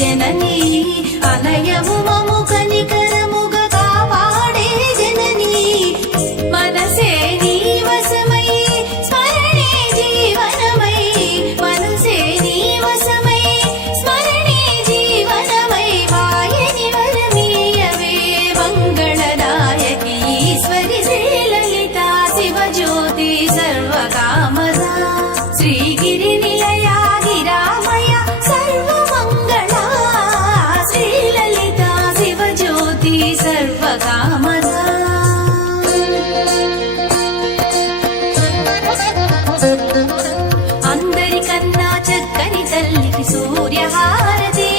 जननी अनयमु ममु कनिकरमुगा कापाडे जननी मनसे नीवसमयी स्मरणे जीवनमयी मनसे नीवसमयी स्मरणे जीवनमयी वायनि वरमीयवे मंगलदायकी ईश्वरि श्रीललिता शिवज्योति सर्वकामदा श्रीगिरि निलया गिरामया सर्वमङ्गला श्रीललिता शिवज्योति सर्वकामदा అందరికన్నా చక్కని తల్లికి సూర్యహారతి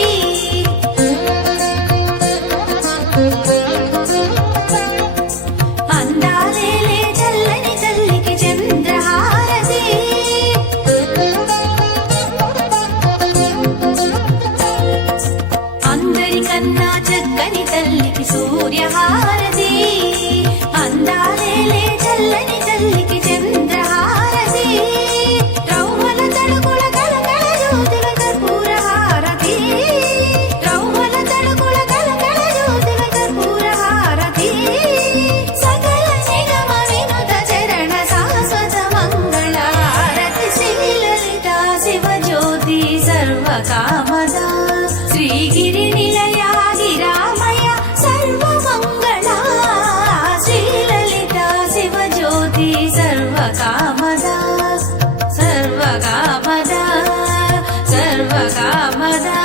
అందాలేలే చల్లని తల్లికి చంద్రహారతి అందరికన్నా చక్కని తల్లికి సూర్యహారతి అందాలేలే చల్లని తల్లికి చంద్రహారతి రౌవల తడుకుల కలకల జ్యోతుల కర్పూర హారతి రౌవల తడుకుల కలకల జ్యోతుల కర్పూర హారతి సకల నిగమ వినుత చరణ శాశ్వత మంగళ హారతి శ్రీలలిత శివజ్యోతి సర్వకామదా శ్రీగిరి నిలయా గిరామయ సర్వమంగళా శ్రీలలిత శివజ్యోతి సర్వకామదా సర్వకామదా సర్వకామదా